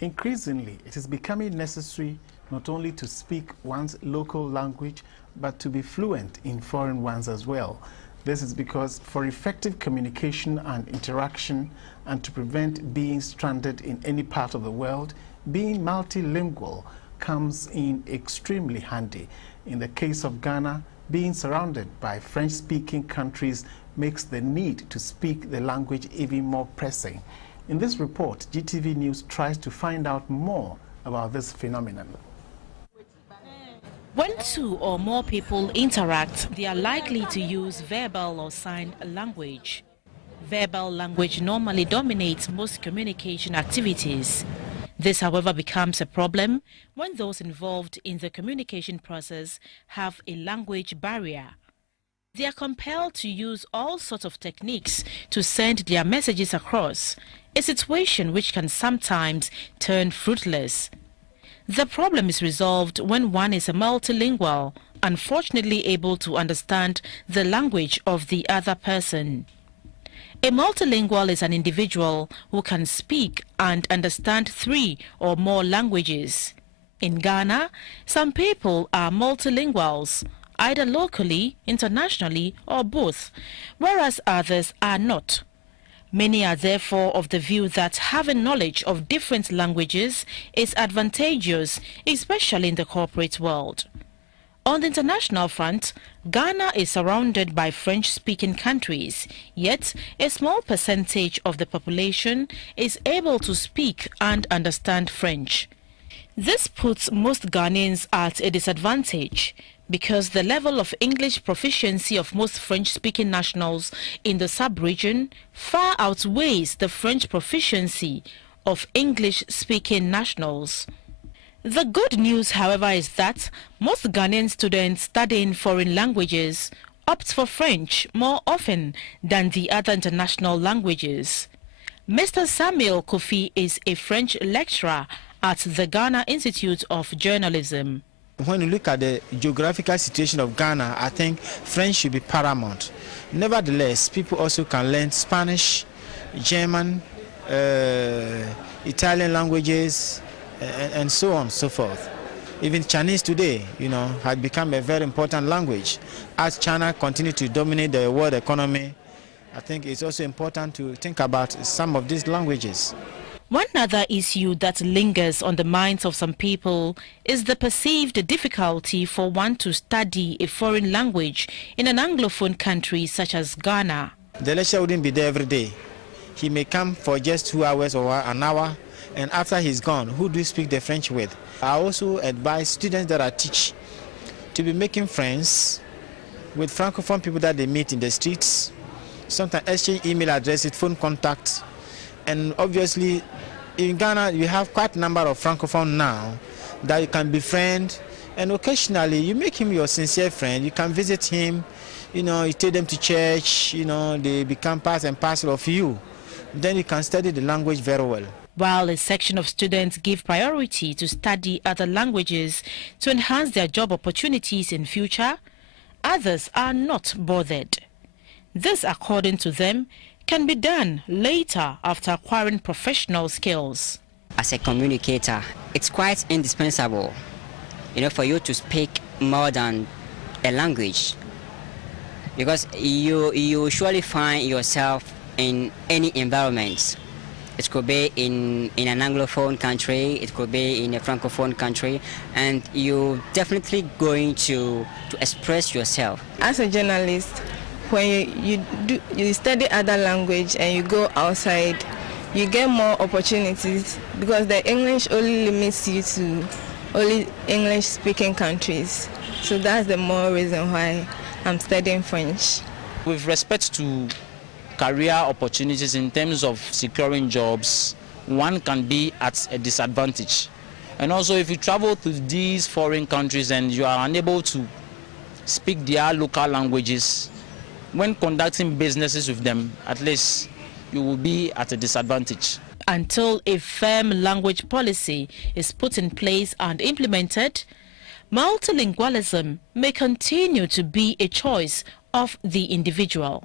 Increasingly, it is becoming necessary not only to speak one's local language, but to be fluent in foreign ones as well. This is because for effective communication and interaction, and to prevent being stranded in any part of the world, being multilingual comes in extremely handy. In the case of Ghana, being surrounded by French-speaking countries makes the need to speak the language even more pressing. In this report, GTV News tries to find out more about this phenomenon. When two or more people interact, they are likely to use verbal or sign language. Verbal language normally dominates most communication activities. This, however, becomes a problem when those involved in the communication process have a language barrier. They are compelled to use all sorts of techniques to send their messages across, a situation which can sometimes turn fruitless. The problem is resolved when one is a multilingual, unfortunately able to understand the language of the other person. A multilingual is an individual who can speak and understand 3 or more languages. In Ghana, some people are multilinguals, either locally, internationally, or both, whereas others are not. Many are therefore of the view that having knowledge of different languages is advantageous, especially in the corporate world. On the international front, Ghana is surrounded by French-speaking countries, yet a small percentage of the population is able to speak and understand French. This puts most Ghanaians at a disadvantage, because the level of English proficiency of most French-speaking nationals in the sub-region far outweighs the French proficiency of English-speaking nationals. The good news, however, is that most Ghanaian students studying foreign languages opt for French more often than the other international languages. Mr. Samuel Kofi is a French lecturer at the Ghana Institute of Journalism. When you look at the geographical situation of Ghana, I think French should be paramount. Nevertheless, people also can learn Spanish, German, Italian languages, and so on and so forth. Even Chinese today, has become a very important language. As China continues to dominate the world economy, I think it's also important to think about some of these languages. One other issue that lingers on the minds of some people is the perceived difficulty for one to study a foreign language in an Anglophone country such as Ghana. The lecturer wouldn't be there every day. He may come for just 2 hours or an hour, and after he's gone, who do you speak the French with? I also advise students that I teach to be making friends with Francophone people that they meet in the streets, sometimes exchange email addresses, phone contact. And obviously, in Ghana, we have quite a number of Francophones now that you can befriend. And occasionally, you make him your sincere friend. You can visit him, you take them to church, they become part and parcel of you. Then you can study the language very well. While a section of students give priority to study other languages to enhance their job opportunities in future, others are not bothered. This, according to them, can be done later after acquiring professional skills. As a communicator, it's quite indispensable, for you to speak more than a language, because you surely find yourself in any environment. It could be in an Anglophone country, it could be in a Francophone country, and you're definitely going to express yourself. As a journalist, when you study other language and you go outside, you get more opportunities, because the English only limits you to only English-speaking countries. So that's the more reason why I'm studying French. With respect to career opportunities in terms of securing jobs, one can be at a disadvantage. And also, if you travel to these foreign countries and you are unable to speak their local languages, when conducting businesses with them, at least you will be at a disadvantage. Until a firm language policy is put in place and implemented, multilingualism may continue to be a choice of the individual.